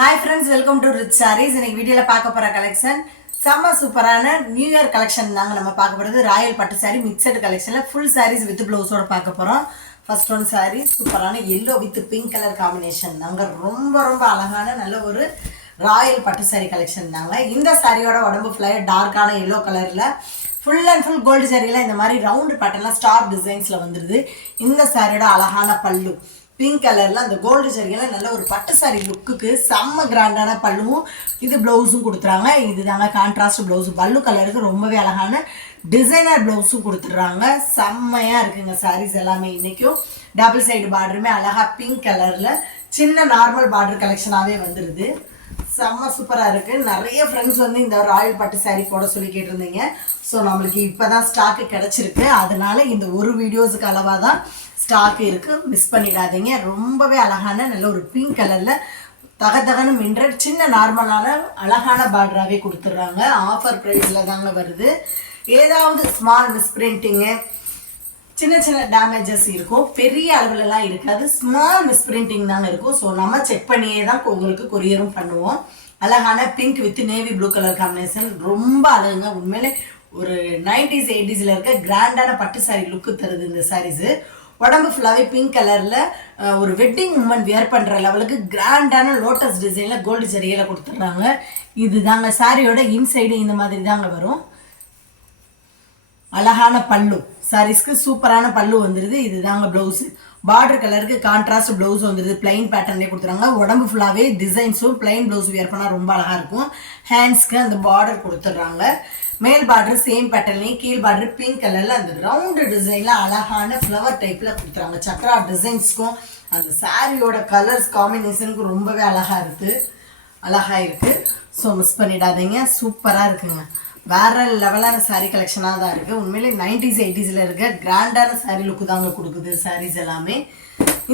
Hi friends, welcome to Rich Sarees. In this video la paaka pora collection sama superana new year collection naanga nama paaka poradhu royal pattu saree mixed collection la full sarees with blouse oda paaka porom. First one saree superana yellow with pink color combination naanga romba alagana nalla oru royal pattu saree collection naanga indha saree oda udambu full dark ana yellow color la full and full gold saree la indha mari round pattern la star designs la vandirudhu. Indha saree oda alagana pallu pink color la அந்த gold ஜரியில நல்ல ஒரு பட்டு sorry லுக்குக்கு செம்ம கிராண்டான பல்லுவும் இது ப்ளவுஸும் கொடுத்துறாங்க. இதுதாங்க கான்ட்ராஸ்ட் ப்ளவுஸ். பல்லு கலருக்கு ரொம்பவே அழகான டிசைனர் ப்ளவுஸும் கொடுத்துட்றாங்க. செம்மையாக இருக்குங்க சாரீஸ் எல்லாமே. இன்றைக்கும் டபுள் சைடு பார்டருமே அழகாக பிங்க் கலரில் சின்ன நார்மல் பார்டர் கலெக்ஷனாகவே வந்துடுது. செம்ம சூப்பராக இருக்குது. நிறைய ஃப்ரெண்ட்ஸ் வந்து இந்த ராயல் பட்டு சாரீ போட சொல்லி கேட்டிருந்தீங்க. ஸோ நம்மளுக்கு இப்போ தான் ஸ்டாக்கு கிடச்சிருக்கு. அதனால் இந்த ஒரு வீடியோஸுக்கு அளவாக தான் ஸ்டாக் இருக்குது, மிஸ் பண்ணிடாதீங்க. ரொம்பவே அழகான நல்ல ஒரு பிங்க் கலரில் தகதகன்னு மின்ற சின்ன நார்மலான அழகான பார்டராகவே கொடுத்துட்றாங்க. ஆஃபர் ப்ரைஸில் தாங்க வருது. ஏதாவது ஸ்மால் மிஸ்பிரிண்டிங்கு சின்ன டேமேஜஸ் இருக்கும், பெரிய அளவுலலாம் இருக்காது. ஸ்மால் மிஸ்பிரிண்டிங் தாங்க இருக்கும். ஸோ நம்ம செக் பண்ணியே தான் உங்களுக்கு கொரியரும் பண்ணுவோம். அழகான pink with navy blue colour combination ரொம்ப அழகுங்க. உண்மையிலே ஒரு 90s 80s இருக்க கிராண்டான பட்டு சாரி லுக்கு தருது இந்த சாரீஸு. உடம்பு ஃபுல்லாகவே பிங்க் கலரில் ஒரு வெட்டிங் உமன் வியர் பண்ணுற லெவலுக்கு கிராண்டான லோட்டஸ் டிசைனில் கோல்டு ஜரிகையில் கொடுத்துட்றாங்க. இது தாங்க சாரியோட இன்சைடு இந்த மாதிரி தாங்க வரும். அழகான பல்லு சாரீஸ்க்கு சூப்பரான பல்லு வந்துடுது. இது தாங்க ப்ளவுஸு. பார்டர் கலருக்கு கான்ட்ராஸ்ட் ப்ளவுஸ் வந்துடுது. பிளைன் பேட்டர்ன்லேயே கொடுத்துறாங்க. உடம்பு ஃபுல்லாகவே டிசைன்ஸும் பிளைன் ப்ளவுஸ் வியர் பண்ணால் ரொம்ப அழகாக இருக்கும். ஹேண்ட்ஸ்க்கு அந்த பார்டர் கொடுத்துட்றாங்க. மேல் பார்டர் சேம் பேட்டர்ன்லேயும் கீழ் பார்டர் பிங்க் கலரில் அந்த ரவுண்டு டிசைனில் அழகான ஃப்ளவர் டைப்பில் கொடுத்துறாங்க. சக்ரா டிசைன்ஸ்க்கும் அந்த சாரியோட கலர்ஸ் காம்பினேஷனுக்கும் ரொம்பவே அழகாக இருக்குது. ஸோ மிஸ் பண்ணிடாதீங்க. சூப்பராக இருக்குங்க. வேறு லெவலான சாரீ கலெக்ஷனாக தான் இருக்குது. உண்மையிலே 90s 80s இருக்க கிராண்டான சாரீ லுக்கு தாங்க கொடுக்குது சாரீஸ் எல்லாமே.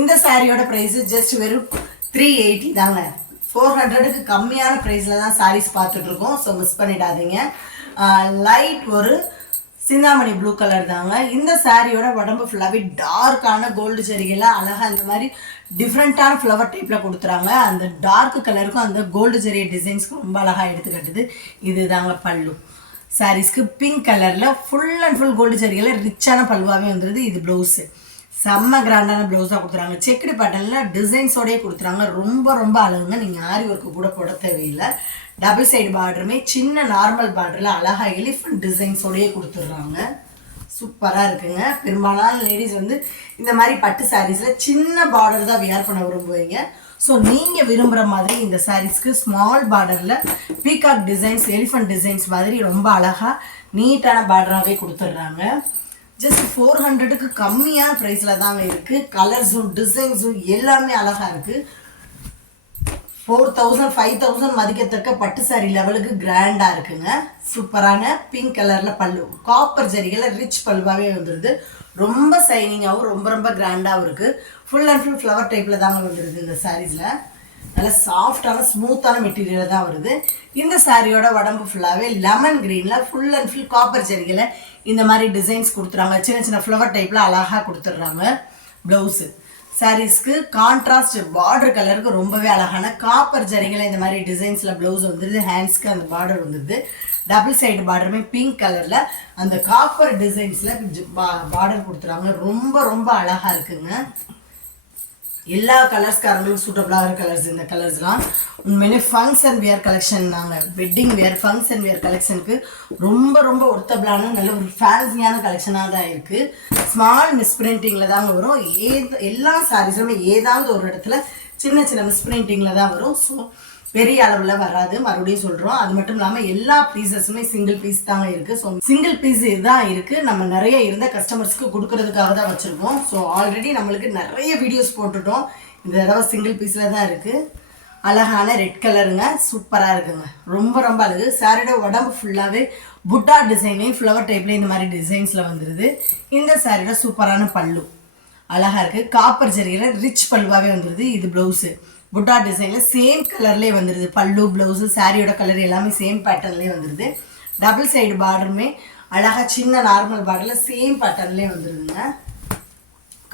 இந்த சாரியோட ப்ரைஸு ஜஸ்ட் வெறும் 380 தாங்க. 400க்கு கம்மியான ப்ரைஸில் தான் சாரீஸ் பார்த்துட்ருக்கோம். ஸோ மிஸ் பண்ணிடாதீங்க. லைட் ஒரு சிந்தாமணி ப்ளூ கலர் தாங்க. இந்த சாரியோட உடம்பு ஃபுல்லாகவே டார்க்கான கோல்டு ஜரிகையில் அழகாக இந்த மாதிரி டிஃப்ரெண்ட்டான ஃப்ளவர் டைப்பில் கொடுத்துறாங்க. அந்த டார்க் கலருக்கும் அந்த கோல்டு ஜரிகை டிசைன்ஸ்க்கும் ரொம்ப அழகாக எடுத்துக்கட்டுது. இது தாங்க பல்லு. சாரீஸ்க்கு பிங்க் கலரில் ஃபுல் அண்ட் ஃபுல் கோல்டு ஜரிகையில் ரிச்சான பல்லுவாகவே வந்துடுது. இது ப்ளவுஸு. செம்ம கிராண்டான ப்ளவுஸாக கொடுத்துறாங்க. செக்குடு பேட்டர்னில் டிசைன்ஸோடய கொடுத்துறாங்க. ரொம்ப அழகுங்க. நீங்கள் ஆரி ஒர்க்கு கூட போட தேவையில்லை. டபுள் சைடு பார்டருமே சின்ன நார்மல் பார்டரில் அழகாக எலிஃபண்ட் டிசைன்ஸோடையே கொடுத்துட்றாங்க. சூப்பராக இருக்குங்க. பெரும்பாலான லேடிஸ் வந்து இந்த மாதிரி பட்டு சாரீஸில் சின்ன பார்டர் தான் வியர் பண்ண விரும்புவீங்க. ஸோ நீங்கள் விரும்புகிற மாதிரி இந்த சாரீஸ்க்கு ஸ்மால் பார்டரில் பீகாக் டிசைன்ஸ் எலிஃபண்ட் டிசைன்ஸ் மாதிரி ரொம்ப அழகாக நீட்டான பார்டராகவே கொடுத்துட்றாங்க. ஜஸ்ட் 400க்கு கம்மியான ப்ரைஸில் தாங்க இருக்குது. கலர்ஸும் டிசைன்ஸும் எல்லாமே அழகாக இருக்குது. 4000 5000 மதிக்கத்தக்க பட்டு சாரி லெவலுக்கு கிராண்டாக இருக்குங்க. சூப்பரான பிங்க் கலரில் பல்லு காப்பர் ஜரிகையில் ரிச் பல்லுவாகவே வந்துடுது. ரொம்ப சைனிங்காகவும் ரொம்ப கிராண்டாகவும் இருக்குது. ஃபுல் அண்ட் ஃபுல் ஃப்ளவர் டைப்பில் தாங்க வந்துடுது. இந்த சாரீஸில் நல்ல சாஃப்டான ஸ்மூத்தான மெட்டீரியல் தான் வருது. இந்த சாரியோட உடம்பு ஃபுல்லாகவே லெமன் க்ரீனில் ஃபுல் அண்ட் ஃபுல் காப்பர் ஜரிகையில் இந்த மாதிரி டிசைன்ஸ் கொடுத்துறாங்க. சின்ன ஃப்ளவர் டைப்பில் அழகாக கொடுத்துட்றாங்க. ப்ளவுஸு சாரீஸ்க்கு கான்ட்ராஸ்ட் பார்டர் கலருக்கு ரொம்பவே அழகான காப்பர் ஜரிகையில் இந்த மாதிரி டிசைன்ஸில் ப்ளவுஸ் வந்துடுது. ஹேண்ட்ஸ்க்கு அந்த பார்டர் வந்துடுது. டபுள் சைடு பார்டருமே பிங்க் கலரில் அந்த காப்பர் டிசைன்ஸில் பார்டர் கொடுத்துறாங்க. ரொம்ப அழகாக இருக்குங்க. எல்லா கலர்ஸ்காரங்களும் சூட்டபிளாகிற கலர்ஸ் இந்த கலர்ஸ்லாம். உண்மையிலே ஃபங்க்ஷன் வியர் கலெக்ஷன் நாங்கள் வெட்டிங் வியர் ஃபங்க்ஷன் வியர் கலெக்ஷனுக்கு ரொம்ப ஒர்த்தபிளான நல்ல ஒரு ஃபேன்சியான கலெக்ஷனாக தான் இருக்குது. ஸ்மால் மிஸ்பிரிண்டிங்கில் தாங்க வரும். எல்லா சாரீஸுமே ஏதாவது ஒரு இடத்துல சின்ன மிஸ்பிரிண்டிங்கில் தான் வரும். ஸோ பெரிய அளவில் வராது. மறுபடியும் சொல்கிறோம். அது மட்டும் இல்லாமல் எல்லா பீசஸுமே சிங்கிள் பீஸ் தாங்க இருக்குது. ஸோ சிங்கிள் பீஸ் இதுதான் இருக்குது. நம்ம நிறைய இருந்த கஸ்டமர்ஸ்க்கு கொடுக்கறதுக்காக தான் வச்சுருக்கோம். ஸோ ஆல்ரெடி நம்மளுக்கு நிறைய வீடியோஸ் போட்டுட்டோம். இந்த தடவை சிங்கிள் பீஸில் தான் இருக்குது. அழகான ரெட் கலருங்க. சூப்பராக இருக்குங்க. ரொம்ப அழகு. சாரியோட உடம்பு ஃபுல்லாகவே புட்டா டிசைன்லேயும் ஃப்ளவர் டைப்லேயும் இந்த மாதிரி டிசைன்ஸில் வந்துடுது. இந்த சாரியோட சூப்பரான பல்லு அழகாக இருக்குது. காப்பர் ஜரிகையில் ரிச் பல்லுவாகவே வந்துடுது. இது ப்ளவுஸு புட்டா டிசைனில் சேம் கலர்லேயே வந்துடுது. பல்லு ப்ளவுஸு சாரியோட கலர் எல்லாமே சேம் பேட்டர்ன்லேயே வந்துடுது. டபுள் சைடு பார்டருமே அழகாக சின்ன நார்மல் பார்டரில் சேம் பேட்டர்ன்லேயே வந்துடுதுங்க.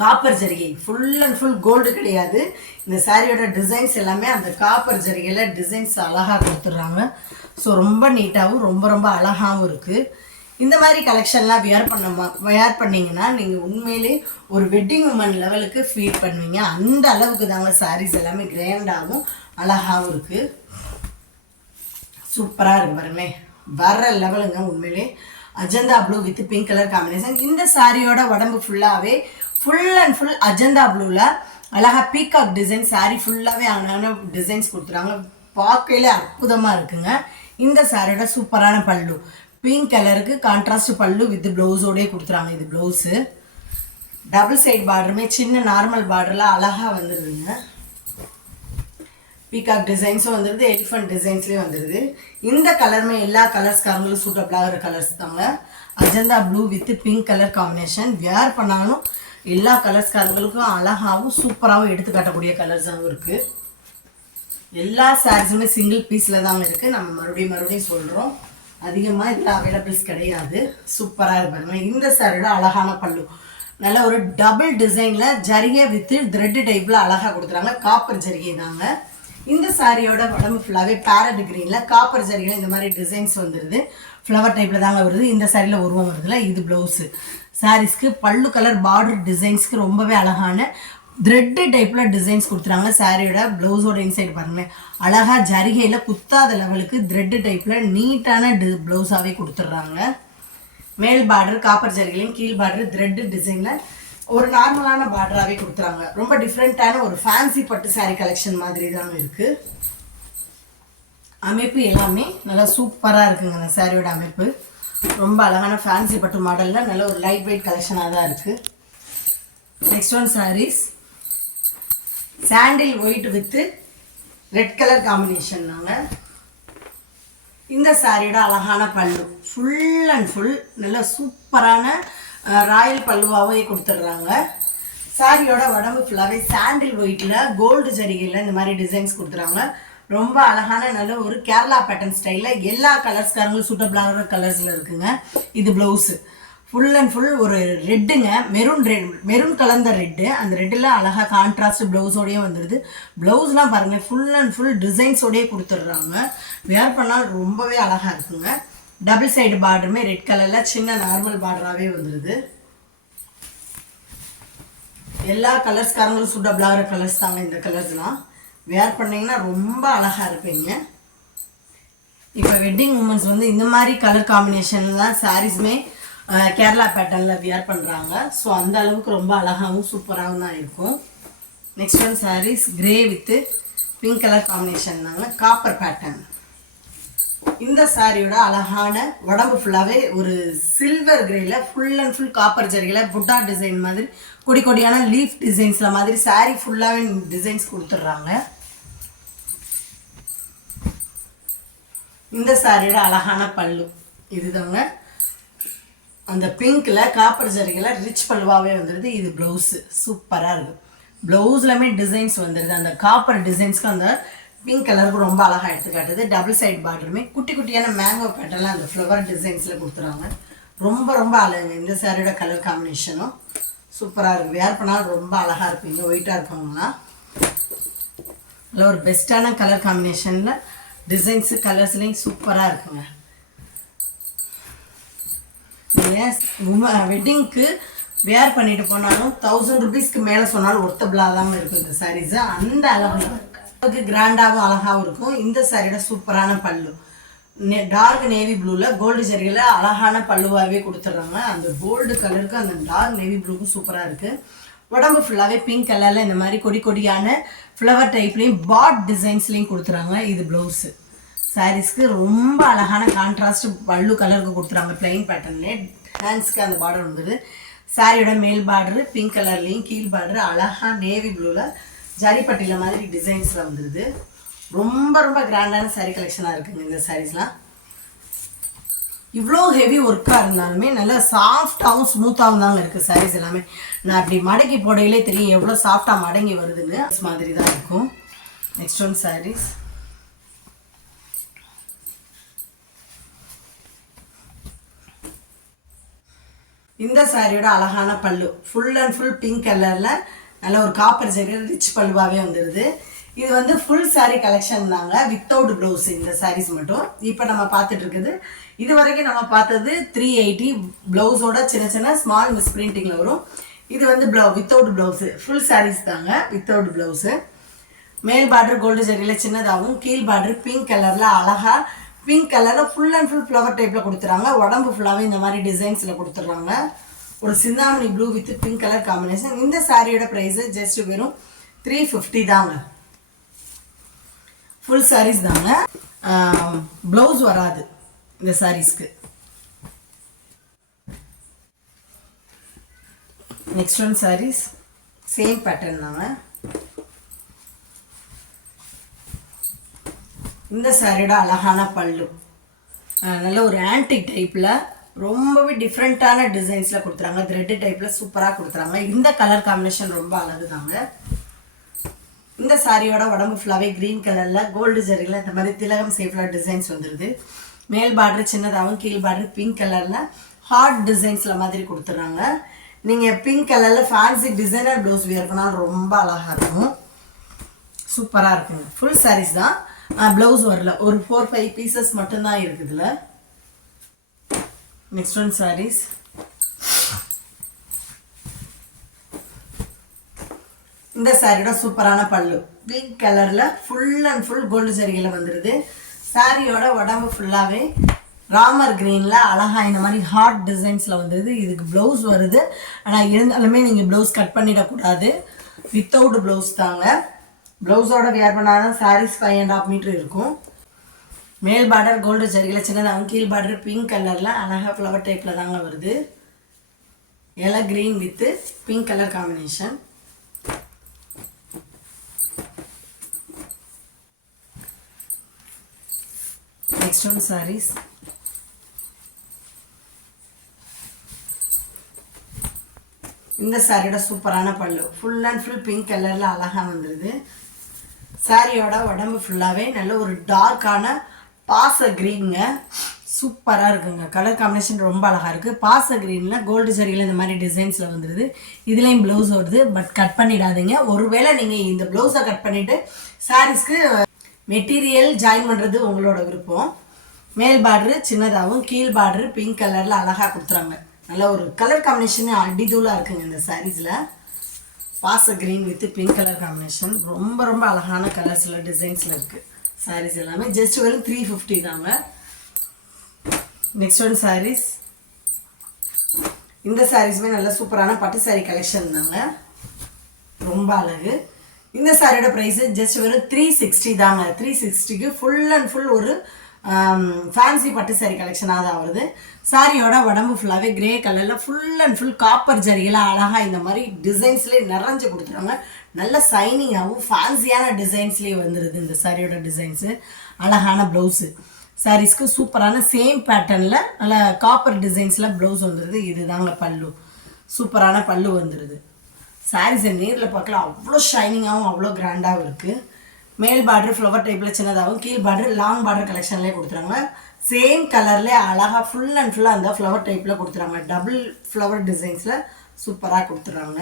காப்பர் ஜரிகை ஃபுல் அண்ட் ஃபுல் கோல்டு கிடையாது. இந்த சாரியோட டிசைன்ஸ் எல்லாமே அந்த காப்பர் ஜரிகையில் டிசைன்ஸ் அழகாக கொடுத்துட்றாங்க. ஸோ ரொம்ப நீட்டாகவும் ரொம்ப ரொம்ப அழகாகவும் இருக்குது. இந்த மாதிரி கலெக்ஷன்லாம் வியர் பண்ணிங்கன்னா நீங்கள் உண்மையிலே ஒரு வெட்டிங் உமன் லெவலுக்கு ஃபீல் பண்ணுவீங்க. அந்த அளவுக்கு தாங்க சாரீஸ் எல்லாமே கிராண்டாகவும் அழகாகவும் இருக்குது. சூப்பராக இருக்குது பாருங்களேன், வர்ற லெவலுங்க. உண்மையிலே Ajanta blue with pink colour combination. இந்த சாரியோட உடம்பு ஃபுல்லாகவே ஃபுல் அண்ட் ஃபுல் அஜந்தா ப்ளூவில் அழகாக பீகாக் டிசைன் சாரீ ஃபுல்லாகவே அழகான டிசைன்ஸ் கொடுத்துறாங்க. பார்க்கையில அற்புதமாக இருக்குங்க. இந்த சாரியோட சூப்பரான பல்லு பிங்க் கலருக்கு கான்ட்ராஸ்ட் பல்லு வித் ப்ளவுஸோடய கொடுத்துறாங்க. இது ப்ளவுஸு டபுள் சைட் பார்டருமே சின்ன நார்மல் பார்டரில் அழகாக வந்துடுதுங்க. பீகாக் டிசைன்ஸும் வந்துடுது, எலிஃபண்ட் டிசைன்ஸ்லேயும் வந்துடுது. இந்த கலருமே எல்லா கலர்ஸ்காரங்களும் சூட்டபிளாகிற கலர்ஸ் தாங்க. Ajanta blue with pink colour combination. Wear பண்ணாலும் எல்லா கலர்ஸ்காரங்களுக்கும் அழகாகவும் சூப்பராகவும் எடுத்து காட்டக்கூடிய கலர்ஸாகவும் இருக்குது. எல்லா சாரீஸுமே சிங்கிள் பீஸில் தாங்க இருக்குது. நம்ம மறுபடியும் சொல்கிறோம், அதிகமாக இதில் அவைலபிள்ஸ் கிடையாது. சூப்பராக இருப்பாங்க. இந்த சாரியோட அழகான பல்லு நல்ல ஒரு டபுள் டிசைனில் ஜரிகை வித்து த்ரெட்டு டைப்பில் அழகாக கொடுக்குறாங்க. காப்பர் ஜரிகை தாங்க. இந்த சாரியோட உடம்பு ஃபுல்லாகவே பேரட் க்ரீனில் காப்பர் ஜரிகையில் இந்த மாதிரி டிசைன்ஸ் வந்துடுது. ஃப்ளவர் டைப்பில் தாங்க வருது. இந்த சாரியில் உருவம் வருதுல, இது ப்ளவுஸு. சாரீஸ்க்கு பல்லு கலர் பார்டர் டிசைன்ஸ்க்கு ரொம்பவே அழகான த்ரெட்டு டைப்பில் டிசைன்ஸ் கொடுத்துறாங்க. சாரியோட ப்ளவுஸோட இன்சைட் பாருங்களேன், அழகாக ஜரிகையில் குத்தாத லெவலுக்கு த்ரெட்டு டைப்பில் நீட்டான ப்ளவுஸாகவே கொடுத்துட்றாங்க. மேல் பார்டர் காப்பர் ஜரிகைலையும் கீழ் பார்டர் த்ரெட்டு டிசைனில் ஒரு நார்மலான பார்டராகவே கொடுத்துறாங்க. ரொம்ப டிஃப்ரெண்ட்டான ஒரு ஃபேன்சி பட்டு சாரீ கலெக்ஷன் மாதிரி தாங்க இருக்குது. அமைப்பு எல்லாமே நல்லா சூப்பராக இருக்குங்க. அந்த சாரியோட அமைப்பு ரொம்ப அழகான ஃபேன்சி பட்டு மாடலில் நல்ல ஒரு லைட் வெயிட் கலெக்ஷனாக தான் இருக்குது. Next one saris sandal white with red colour combination தாங்க. இந்த சாரியோட அழகான பல்லு ஃபுல் அண்ட் ஃபுல் நல்ல சூப்பரான ராயல் பல்லுவாகவே கொடுத்துட்றாங்க. சாரியோட உடம்பு ஃபுல்லாகவே சாண்டில் ஒயிட்டில் கோல்டு ஜரிகையில் இந்த மாதிரி டிசைன்ஸ் கொடுத்துறாங்க. ரொம்ப அழகான நல்ல ஒரு கேரளா பேட்டர்ன் ஸ்டைலில் எல்லா கலர்ஸ்காரங்களும் சூட்டபிளாகிற கலர்ஸில் இருக்குங்க. இது ப்ளவுஸு ஃபுல் அண்ட் ஃபுல் ஒரு ரெட்டுங்க, மெரூன் கலந்த ரெட்டு. அந்த ரெட்டில் அழகாக கான்ட்ராஸ்ட் ப்ளவுஸோடையே வந்துடுது. ப்ளவுஸ்லாம் பாருங்கள் ஃபுல் அண்ட் ஃபுல் டிசைன்ஸோடையே கொடுத்துட்றாங்க. வேர் பண்ணால் ரொம்பவே அழகாக இருக்குங்க. டபுள் சைடு பார்டருமே ரெட் கலரில் சின்ன நார்மல் பார்டராகவே வந்துடுது. எல்லா கலர்ஸ்காரங்களும் சூட்டபிளாகிற கலர்ஸ் தாங்க இந்த கலர்ஸ்லாம். வேர் பண்ணிங்கன்னா ரொம்ப அழகாக இருப்பீங்க. இப்போ வெட்டிங் உமன்ஸ் வந்து இந்த மாதிரி கலர் காம்பினேஷனில் தான் சாரீஸுமே கேரளா பேட்டர்னில் வியர் பண்ணுறாங்க. ஸோ அந்த அளவுக்கு ரொம்ப அழகாகவும் சூப்பராகவும் தான் இருக்கும். Next one sarees grey with pink colour combination தாங்க, காப்பர் பேட்டர்ன். இந்த சாரியோட அழகான உடம்பு ஃபுல்லாகவே ஒரு சில்வர் கிரேயில் ஃபுல் அண்ட் ஃபுல் காப்பர் ஜரிகையில் புட்டா டிசைன் மாதிரி கொடியான லீஃப் டிசைன்ஸில் மாதிரி சாரீ ஃபுல்லாகவே டிசைன்ஸ் கொடுத்துட்றாங்க. இந்த சாரியோட அழகான பல்லு இதுதாங்க. அந்த பிங்க்கில் காப்பர் ஜரிகையில் ரிச் பல்லுவாகவே வந்துடுது. இது ப்ளவுஸு சூப்பராக இருக்குது. ப்ளவுஸ்லாமே டிசைன்ஸ் வந்துடுது. அந்த காப்பர் டிசைன்ஸ்க்கு அந்த பிங்க் கலருக்கு ரொம்ப அழகாக எடுத்துக்காட்டுது. டபுள் சைட் பார்டருமே குட்டியான மேங்கோ பேட்டர்லாம் அந்த ஃப்ளவர் டிசைன்ஸில் கொடுத்துறாங்க. ரொம்ப அழகுங்க. இந்த சாரியோட கலர் காம்பினேஷனும் சூப்பராக இருக்குது. வேர் பண்ணாலும் ரொம்ப அழகாக இருப்பீங்க. ஒயிட்டாக இருக்கவங்கன்னா நல்ல ஒரு பெஸ்ட்டான கலர் காம்பினேஷனில் டிசைன்ஸு கலர்ஸ்லேயும் சூப்பராக இருக்குங்க. நீங்கள் வெட்டிங்க்கு வேர் பண்ணிட்டு போனாலும் 1000 rupeesக்கு மேலே சொன்னாலும் ஒர்த்தபிளாக தான் இருக்கும் இந்த சாரீஸு. அந்த அளவுக்கு கிராண்டாகவும் அழகாகவும் இருக்கும். இந்த சாரியோட சூப்பரான பல்லு டார்க் நேவி ப்ளூவில் கோல்டு ஜரிகையில் அழகான பல்லுவாகவே கொடுத்துட்றாங்க. அந்த கோல்டு கலருக்கு அந்த டார்க் நேவி ப்ளூக்கும் சூப்பராக இருக்குது. உடம்பு ஃபுல்லாகவே பிங்க் கலரில் இந்த மாதிரி கொடியான ஃப்ளவர் டைப்லேயும் பாட் டிசைன்ஸ்லேயும் கொடுத்துறாங்க. இது ப்ளவுஸு. சாரீஸ்க்கு ரொம்ப அழகான கான்ட்ராஸ்ட் பல்லு கலருக்கு கொடுத்துறாங்க. பிளைன் பேட்டர்ன்லேயே ஹேண்ட்ஸ்க்கு அந்த பார்டர் வந்துடுது. சாரியோட மேல் பார்டரு பிங்க் கலர்லேயும் கீழ் பார்டரு அழகாக நேவி ப்ளூவில் ஜரிப்பட்டியில் மாதிரி டிசைன்ஸில் வந்துடுது. ரொம்ப கிராண்டான சாரீ கலெக்ஷனாக இருக்குங்க இந்த சாரீஸ்லாம். இவ்வளோ ஹெவி ஒர்க்காக இருந்தாலுமே நல்லா சாஃப்டாகவும் ஸ்மூத்தாகவும் தாங்க இருக்குது சாரீஸ் எல்லாமே. நான் அப்படி மடக்கி போடையிலே தெரியும் எவ்வளோ சாஃப்டாக மடங்கி வருதுன்னு. மாதிரி தான் இருக்கும். நெக்ஸ்ட் ஒன் சாரீஸ் இந்த சாரியோட அழகான பல்லு ஃபுல் அண்ட் ஃபுல் பிங்க் கலரில் நல்ல ஒரு காப்பர் ஜரி ரிச் பல்லுவாகவே வந்துடுது. இது வந்து ஃபுல் சாரீ கலெக்ஷன் தாங்க, வித்தவுட் ப்ளவுஸ் இந்த சாரீஸ் மட்டும். இப்போ நம்ம பார்த்துட்டு இருக்குது, இது வரைக்கும் நம்ம பார்த்தது 380 ப்ளவுஸோட சின்ன சின்ன ஸ்மால் மிஸ் பிரிண்டிங்கில் வரும். இது வந்து வித்தவுட் ப்ளவுஸு, ஃபுல் சாரீஸ் தாங்க வித்தவுட் ப்ளவுஸு. மேல் பார்டர் கோல்டு ஜரியில் சின்னதாகவும், கீழ் பார்டர் பிங்க் கலரில் அழகாக பிங்க் கலரில் ஃபுல் அண்ட் ஃபுல் ஃப்ளவர் டைப்பில் கொடுத்துறாங்க. உடம்பு ஃபுல்லாகவே இந்த மாதிரி டிசைன்ஸில் கொடுத்துட்றாங்க. ஒரு Chintamani blue with pink colour combination. இந்த சாரியோட ப்ரைஸு ஜஸ்ட் வெறும் 350 தாங்க. ஃபுல் சாரீஸ் தாங்க, ப்ளவுஸ் வராது இந்த சாரீஸ்க்கு. Next one sarees same pattern தாங்க. இந்த சாரியோட அழகான பல்லு நல்ல ஒரு ஆன்டிக் டைப்பில் ரொம்பவே டிஃப்ரெண்ட்டான டிசைன்ஸில் கொடுத்துறாங்க. த்ரெட்டு டைப்பில் சூப்பராக கொடுத்துறாங்க. இந்த கலர் காம்பினேஷன் ரொம்ப அழகு தாங்க. இந்த சாரியோட உடம்பு ஃபுல்லாகவே க்ரீன் கலரில் கோல்டு ஜரியில் இந்த மாதிரி திலகம் சேஃப்ல டிசைன்ஸ் வந்துடுது. மேல் பார்டர் சின்னதாகவும், கீழ் பார்டர் பிங்க் கலரில் ஹார்ட் டிசைன்ஸில் மாதிரி கொடுத்துட்றாங்க. நீங்கள் பிங்க் கலரில் ஃபேன்சி டிசைனர் ப்ளவுஸ் வியர் பண்ணால் ரொம்ப அழகாக இருக்கும், சூப்பராக இருக்குங்க. ஃபுல் சாரீஸ் தான், ப்ளவுஸ் வரல. ஒரு 4-5 பீசஸ் மட்டும்தான் இருக்குதுல. நெக்ஸ்ட் ஒன் சாரீஸ் இந்த சாரியோட சூப்பரான பல்லு பிங்க் கலரில் ஃபுல் அண்ட் ஃபுல் கோல்டு ஜரிகையில் வந்துடுது. சாரியோட உடம்பு ஃபுல்லாகவே ராமர் க்ரீனில் அழகாக இந்த மாதிரி ஹார்ட் டிசைன்ஸில் வந்துடுது. இதுக்கு ப்ளவுஸ் வருது, ஆனால் இருந்தாலுமே நீங்கள் ப்ளவுஸ் கட் பண்ணிடக்கூடாது, வித்தவுட் ப்ளவுஸ் தாங்க. ப்ளவுஸோட வியர் பண்ணாலும் சாரீஸ் 5.5 மீட்டர் இருக்கும். மேல் பார்டர் கோல்டு ஜரிகையில் சின்னதாக, கீழ் பார்டர் பிங்க் கலரில் அழகாக ஃப்ளவர் டைப்பில் தாங்க வருது. எலை green with pink colour combination. Next one saris இந்த சாரியோட சூப்பரான பல்லு ஃபுல் அண்ட் ஃபுல் பிங்க் கலரில் அழகாக வந்துடுது. சாரியோட உடம்பு ஃபுல்லாகவே நல்ல ஒரு டார்க்கான பாச க்ரீனுங்க, சூப்பராக இருக்குங்க. கலர் காம்பினேஷன் ரொம்ப அழகாக இருக்குது. பாச க்ரீனில் கோல்டு ஜரியில் இந்த மாதிரி டிசைன்ஸில் வந்துடுது. இதுலேயும் ப்ளவுஸ் வருது, பட் கட் பண்ணிடாதீங்க. ஒருவேளை நீங்கள் இந்த ப்ளவுஸை கட் பண்ணிவிட்டு சாரீஸ்க்கு மெட்டீரியல் ஜாயின் பண்ணுறது உங்களோட விருப்பம். மேல் பார்டரு சின்னதாகவும், கீழ் பார்டரு பிங்க் கலரில் அழகாக கொடுத்துறாங்க. நல்ல ஒரு கலர் காம்பினேஷன் அடிதூளாக இருக்குங்க இந்த சாரீஸில். பாச green with pink colour combination ரொம்ப ரொம்ப அழகான கலர்ஸில் டிசைன்ஸில் இருக்குது. சாரீஸ் எல்லாமே ஜஸ்ட் வெறும் 350 தாங்க. நெக்ஸ்ட் ஒன் சாரீஸ் இந்த சாரீஸுமே நல்ல சூப்பரான பட்டு சாரீ கலெக்ஷன் தாங்க, ரொம்ப அழகு. இந்த சாரியோட ப்ரைஸு ஜஸ்ட் வெறும் 360 தாங்க. 360க்கு ஃபுல் அண்ட் ஃபுல் ஒரு ஃபேன்சி பட்டு சாரீ கலெக்ஷனாக தான் வருது. சாரியோட உடம்பு ஃபுல்லாகவே கிரே கலரில் ஃபுல் அண்ட் ஃபுல் காப்பர் ஜரியில் அழகாக இந்த மாதிரி டிசைன்ஸ்லேயே நிறைஞ்சு கொடுத்துருவாங்க. நல்ல சைனிங்காகவும் ஃபேன்சியான டிசைன்ஸ்லேயே வந்துடுது இந்த சாரியோட டிசைன்ஸு. அழகான ப்ளவுஸு சாரீஸ்க்கு சூப்பரான சேம் பேட்டர்னில் நல்ல காப்பர் டிசைன்ஸில் ப்ளவுஸ் வந்துடுது. இது தாங்க பல்லு, சூப்பரான பல்லு வந்துடுது. சாரீஸை நேரில் பார்க்கலாம், அவ்வளோ ஷைனிங்காகவும் அவ்வளோ கிராண்டாகவும் இருக்குது. மேல் பார்டர் ஃப்ளவர் டைப்பில் சின்னதாகவும், கீழ் பார்டர் லாங் பார்டர் கலெக்ஷன்லேயே கொடுத்துறாங்க. சேம் கலர்லேயே அழகாக ஃபுல் அண்ட் ஃபுல்லாக அந்த ஃப்ளவர் டைப்பில் கொடுத்துறாங்க. டபுள் ஃப்ளவர் டிசைன்ஸில் சூப்பராக கொடுத்துட்றாங்க.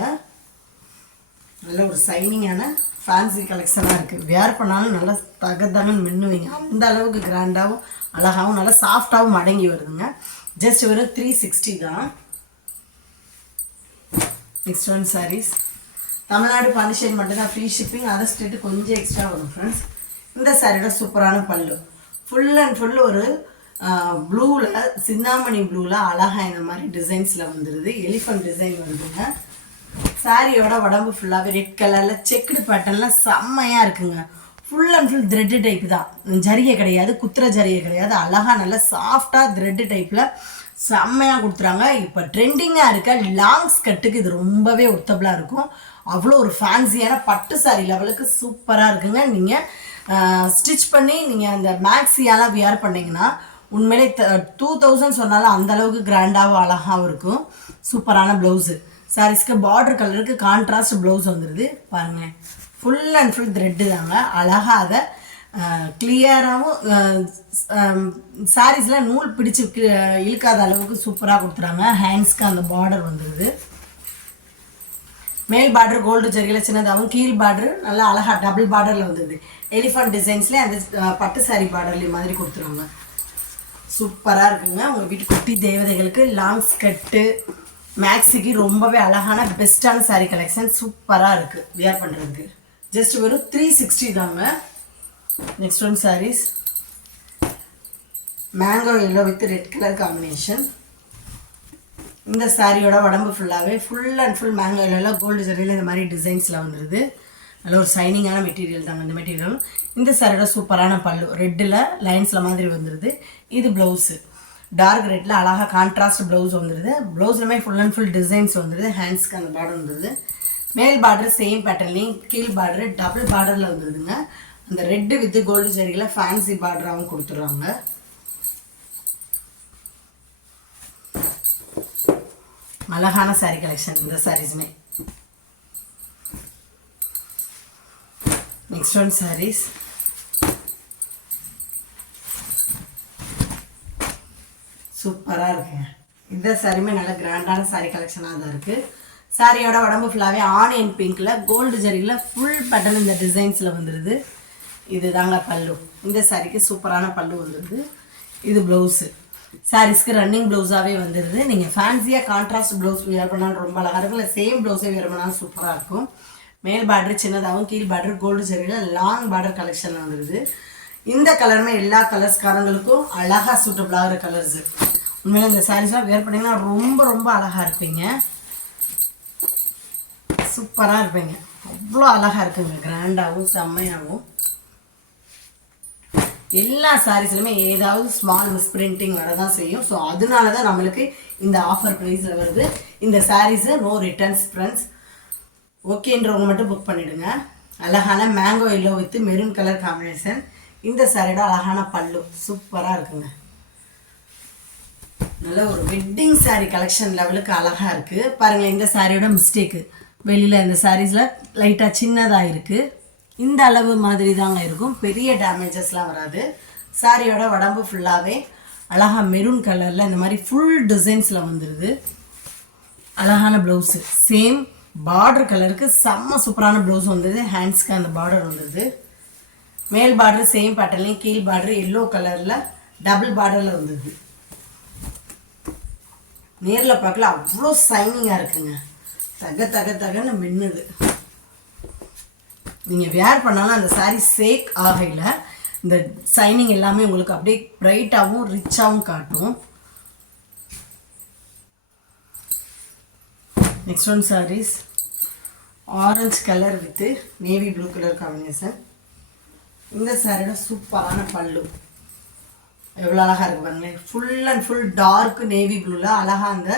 நல்ல ஒரு சைனிங்கான ஃபேன்சி கலெக்ஷனாக இருக்குது. வேர் பண்ணாலும் நல்லா தகன்னு மின்னுவீங்க, அந்த அளவுக்கு கிராண்டாகவும் அழகாகவும் நல்லா சாஃப்டாகவும் அடங்கி வருதுங்க. ஜஸ்ட் வெறும் 360 தான். நெக்ஸ்ட் ஒன் சாரீஸ் தமிழ்நாடு பாண்டிச்சேரி மட்டும்தான் ஃப்ரீ ஷிப்பிங், அதர் ஸ்டேட்டு கொஞ்சம் எக்ஸ்ட்ரா வரும் ஃப்ரெண்ட்ஸ். இந்த சாரியோட சூப்பரான பல்லு ஃபுல் அண்ட் ஃபுல் ஒரு ப்ளூவில் சிந்தாமணி ப்ளூவில் அழகாக இந்த மாதிரி டிசைன்ஸில் வந்துடுது. எலிஃபண்ட் டிசைன் வந்துடுங்க. சாரியோட உடம்பு ஃபுல்லாகவே ரெட் கலரில் செக்குடு பேட்டர்னில் செம்மையாக இருக்குங்க. Full and full thread type தான், ஜரிகை கிடையாது, குத்துற ஜரிகை கிடையாது. அழகாக நல்லா சாஃப்டாக த்ரெட்டு டைப்பில் செம்மையாக கொடுத்துறாங்க. இப்போ ட்ரெண்டிங்காக இருக்க லாங் ஸ்கர்ட்டுக்கு இது ரொம்பவே ஒர்த்தபுளாக இருக்கும். அவ்வளோ ஒரு ஃபேன்சியான பட்டு சாரி லெவலுக்கு சூப்பராக இருக்குங்க. நீங்கள் ஸ்டிச் பண்ணி நீங்கள் அந்த மேக்ஸியாலாம் வியர் பண்ணிங்கன்னா உண்மையிலே 2000 சொன்னாலும் அந்தளவுக்கு கிராண்டாகவும் அழகாகவும் இருக்கும். சூப்பரான ப்ளவுஸு சாரீஸ்க்கு பார்டர் கலருக்கு கான்ட்ராஸ்ட் ப்ளவுஸ் வந்துடுது. பாருங்கள், ஃபுல் அண்ட் ஃபுல் த்ரெட்டு தாங்க. அழகாக அதை கிளியராகவும் சாரீஸில் நூல் பிடிச்சி இழுக்காத அளவுக்கு சூப்பராக கொடுத்துறாங்க. ஹேண்ட்ஸ்க்கு அந்த பார்டர் வந்துடுது. மேல் பார்டர் கோல்டு ஜரியில் சின்னதாகவும் கீழ் பார்டர் நல்லா அழகாக டபுள் பார்டரில் வந்துடுது. எலிஃபண்ட் டிசைன்ஸ்லேயே அந்த பட்டு சாரி பார்டர்லேயும் மாதிரி கொடுத்துருவாங்க. சூப்பராக இருக்குங்க. உங்கள் வீட்டு குட்டி தேவதைகளுக்கு லாங் ஸ்கர்ட்டு மேக்ஸிக்கு ரொம்பவே அழகான பெஸ்ட்டான சாரீ கலெக்ஷன் சூப்பராக இருக்குது வியர் பண்ணுறதுக்கு. ஜஸ்ட் வெறும் 360 தாங்க. Next one sarees mango yellow with red colour combination. இந்த சாரியோட உடம்பு ஃபுல்லாகவே ஃபுல் அண்ட் ஃபுல் மேங்கோ எல்லோவில் கோல்டு ஜரியில் இந்த மாதிரி டிசைன்ஸில் வந்துடுது. நல்ல ஒரு ஷைனிங்கான மெட்டீரியல் தாங்க இந்த மெட்டீரியல். இந்த சாரியோட சூப்பரான பல்லு ரெட்டில் லைன்ஸில் மாதிரி வந்துடுது. இது ப்ளவுஸு டார்க் ரெட்டில் அழகாக கான்ட்ராஸ்ட் ப்ளவுஸ் வந்துடுது. ப்ளவுஸ்லுமே ஃபுல் அண்ட் ஃபுல் டிசைன்ஸ் வந்துடுது. ஹேண்ட்ஸ்க்கு அந்த பார்டர் வந்துடுது. மேல் பார்டர் சேம் பேட்டர்ன்லேயும் கீழ் பார்டர் டபுள் பார்டரில் வந்துடுதுங்க. அந்த ரெட்டு வித் கோல்டு ஜரியில் ஃபேன்சி பார்டராகவும் கொடுத்துட்றாங்க. அழகான சாரீ கலெக்ஷன் இந்த சாரீஸுமே. நெக்ஸ்ட் ஒன் சாரீஸ் சூப்பராக இருக்குங்க. இந்த சாரியுமே நல்ல கிராண்டான சாரீ கலெக்ஷனாக தான் இருக்குது. சாரியோட உடம்பு ஃபுல்லாகவே ஆனியன் பிங்க்கில் கோல்டு ஜரியில் ஃபுல் பட்டன் இந்த டிசைன்ஸில் வந்துடுது. இது தாங்க பல்லு. இந்த சாரிக்கு சூப்பரான பல்லு வந்துடுது. இது ப்ளவுஸு சாரீஸ்க்கு ரன்னிங் ப்ளவுஸாகவே வந்துடுது. நீங்கள் ஃபேன்சியாக கான்ட்ராஸ்ட் ப்ளவுஸ் வியர் பண்ணாலும் ரொம்ப அழகாக இருக்கும். இல்லை சேம் ப்ளவுஸே வியர் பண்ணாலும் சூப்பராக இருக்கும். மேல் பார்டர் சின்னதாகவும் கீழ் பார்டர் கோல்டு ஜரியில் லாங் பார்டர் கலெக்ஷனில் வந்துடுது. இந்த கலருமே எல்லா கலர்ஸ்காரங்களுக்கும் அழகாக சூட்டபிளாகிற கலர்ஸு. உண்மையில இந்த சாரீஸ்லாம் வியர் பண்ணிங்கன்னா ரொம்ப ரொம்ப அழகாக இருப்பீங்க. சூப்பராக இருப்பீங்க. அவ்வளோ அழகாக இருக்குங்க. கிராண்டாகவும் செம்மையாகவும். எல்லா சாரீஸ்லையுமே ஏதாவது ஸ்மால் மிஸ்பிரிண்டிங் வரதான் செய்யும். ஸோ அதனால தான் நம்மளுக்கு இந்த ஆஃபர் ப்ரைஸில் வருது. இந்த சாரீஸை நோ ரிட்டர்ன்ஸ் ஃப்ரெண்ட்ஸ். ஓகேன்றவங்க மட்டும் புக் பண்ணிவிடுங்க. அழகான mango yellow with maroon colour combination. இந்த சாரியோட அழகான பல்லு சூப்பராக இருக்குங்க. நல்ல ஒரு வெட்டிங் சாரீ கலெக்ஷன் லெவலுக்கு அழகாக இருக்குது. பாருங்களேன், இந்த சாரியோட மிஸ்டேக்கு வெளியில் இந்த சாரீஸில் லைட்டாக சின்னதாக இருக்குது. இந்த அளவு மாதிரி தாங்க இருக்கும். பெரிய டேமேஜஸ்லாம் வராது. சாரியோட உடம்பு ஃபுல்லாகவே அழகாக மெரூன் கலரில் இந்த மாதிரி ஃபுல் டிசைன்ஸில் வந்துடுது. அழகான ப்ளவுஸு சேம் பார்டர் கலருக்கு செம்ம சூப்பரான ப்ளவுஸ் வந்துடுது. ஹேண்ட்ஸ்க்கு அந்த பார்டர் வந்துடுது. மேல் பார்டர் சேம் பேட்டர்ன்லேயும் கீழ் பார்டர் எல்லோ கலரில் டபுள் பார்டரில் வந்துடுது. நேரில் பார்க்கல அவ்வளோ ஷைனிங்காக இருக்குங்க. தக தக தகன்னு மின்னுது. நீங்கள் வேர் பண்ணாலும் அந்த சாரீ சேக் ஆகையில் இந்த ஷைனிங் எல்லாமே உங்களுக்கு அப்படியே ப்ரைட்டாகவும் ரிச்சாகவும் காட்டும். Next one saris orange colour with navy blue colour combination. இந்த சாரியோட சூப்பரான பல்லு எவ்வளோ அழகாக இருக்குது பாருங்களேன். Full and full dark navy ப்ளூவில் அழகாக அந்த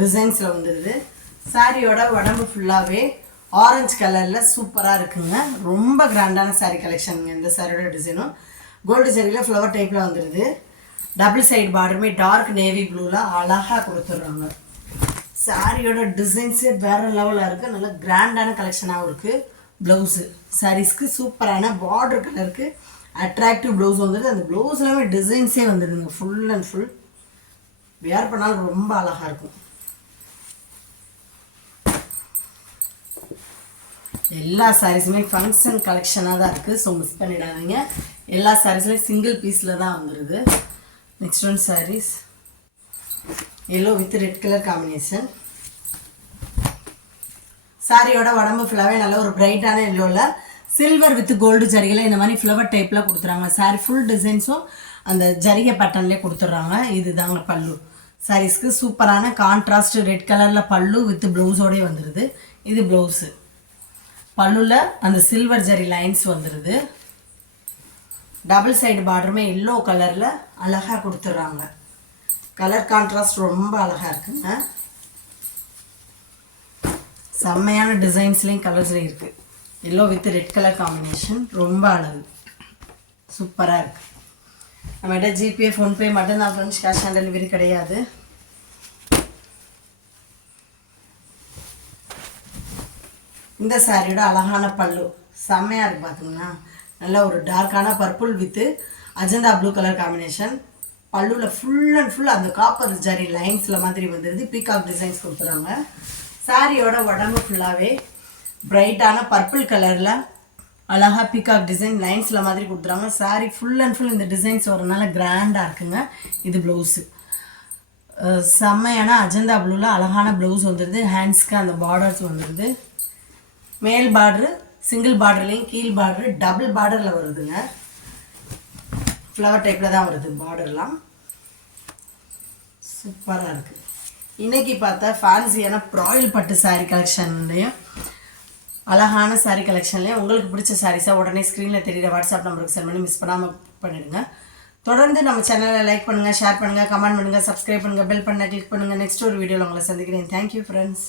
டிசைன்ஸில் வந்துடுது. சாரியோட உடம்பு ஃபுல்லாகவே ஆரஞ்சு கலரில் சூப்பராக இருக்குங்க. ரொம்ப கிராண்டான சாரீ கலெக்ஷனுங்க. இந்த சாரியோட டிசைனும் கோல்டு சாரியில் ஃப்ளவர் டைப்பில் வந்துடுது. டபுள் சைடு பார்டருமே டார்க் நேவி ப்ளூவில் அழகாக கொடுத்துட்றாங்க. சாரியோட டிசைன்ஸே வேறு லெவலாக இருக்குது. நல்ல கிராண்டான கலெக்ஷனாகவும் இருக்குது. ப்ளவுஸு சாரீஸ்க்கு சூப்பரான பார்டர் கலருக்கு அட்ராக்டிவ் ப்ளவுஸ் வந்துடுது. அந்த ப்ளவுஸ்லாமே டிசைன்ஸே வந்துடுதுங்க. ஃபுல் அண்ட் ஃபுல் வேர் பண்ணாலும் ரொம்ப அழகாக இருக்கும். எல்லா சாரீஸுமே ஃபங்க்ஷன் கலெக்ஷனாக தான் இருக்குது. ஸோ மிஸ் பண்ணிடாதீங்க. எல்லா சாரீஸ்லேயும் சிங்கிள் பீஸில் தான் வந்துடுது. Next one saris yellow with red colour combination. சாரியோட உடம்பு ஃபுல்லாகவே நல்ல ஒரு பிரைட்டான எல்லோவில் சில்வர் வித் கோல்டு ஜரிகையில் இந்த மாதிரி ஃப்ளவர் டைப்பில் கொடுத்துறாங்க. சாரி ஃபுல் டிசைன்ஸும் அந்த ஜரிகை பேட்டர்ன்லேயே கொடுத்துட்றாங்க. இது தாங்க பல்லு. சாரீஸ்க்கு சூப்பரான கான்ட்ராஸ்ட் ரெட் கலரில் பல்லு வித் ப்ளவுஸோடே வந்துடுது. இது ப்ளவுஸு. பல்லுவில் அந்த சில்வர் ஜரி லைன்ஸ் வந்துடுது. டபுள் சைடு பார்டருமே எல்லோ கலரில் அழகாக கொடுத்துட்றாங்க. கலர் கான்ட்ராஸ்ட் ரொம்ப அழகாக இருக்குங்க. செம்மையான டிசைன்ஸ்லேயும் கலர்ஸ்லேயும் இருக்குது. Yellow with red colour combination ரொம்ப அழகு. சூப்பராக இருக்குது. நம்மகிட்ட ஜிபே ஃபோன்பே மட்டும்தான் ஃப்ரெண்ட்ஸ். கேஷ் ஆன் டெலிவரி கிடையாது. இந்த சாரியோட அழகான பல்லு செம்மையாக இருக்குது. பார்த்துங்களா, நல்ல ஒரு டார்க்கான purple with Ajanta blue colour combination. பல்லுவில் ஃபுல் அண்ட் ஃபுல் அந்த காப்பர் ஜரி லைன்ஸில் மாதிரி வந்துடுது. பீகாக் டிசைன்ஸ் கொடுத்துறாங்க. சாரியோட உடம்பு ஃபுல்லாகவே பிரைட்டான பர்பிள் கலரில் அழகாக பீகாக் டிசைன் லைன்ஸில் மாதிரி கொடுத்துறாங்க. சாரி ஃபுல் அண்ட் ஃபுல் இந்த டிசைன்ஸ் வரனால கிராண்டாக இருக்குங்க. இது ப்ளவுஸு செம்மையான அஜந்தா ப்ளூவில் அழகான ப்ளவுஸ் வந்துடுது. ஹேண்ட்ஸ்க்கு அந்த பார்டர்ஸ் வந்துடுது. மேல் பார்டரு சிங்கிள் பார்டர்லேயும் கீழ் பார்டரு டபுள் பார்டரில் வருதுங்க. ஃப்ளவர் டைப்பில் தான் வருது பார்டர்லாம். சூப்பராக இருக்குது. இன்றைக்கி பார்த்தா ஃபேன்சியான ப்ராயில் பட்டு சாரீ கலெக்ஷன்லேயும் அழகான சாரீ கலெக்ஷன்லேயும் உங்களுக்கு பிடிச்ச சாரீஸாக உடனே ஸ்க்ரீனில் தெரியுற வாட்ஸ்அப் நம்பருக்கு சென்ட் பண்ணி மிஸ் பண்ணாமல் பண்ணிடுங்க. தொடர்ந்து நம்ம சேனலை லைக் பண்ணுங்கள், ஷேர் பண்ணுங்கள், கமெண்ட் பண்ணுங்கள், சப்ஸ்கிரைப் பண்ணுங்கள், பெல் பண்ண கிளிக் பண்ணுங்கள். நெக்ஸ்ட் ஒரு வீடியோவில் உங்களை சந்திக்கிறேன். Thank you friends.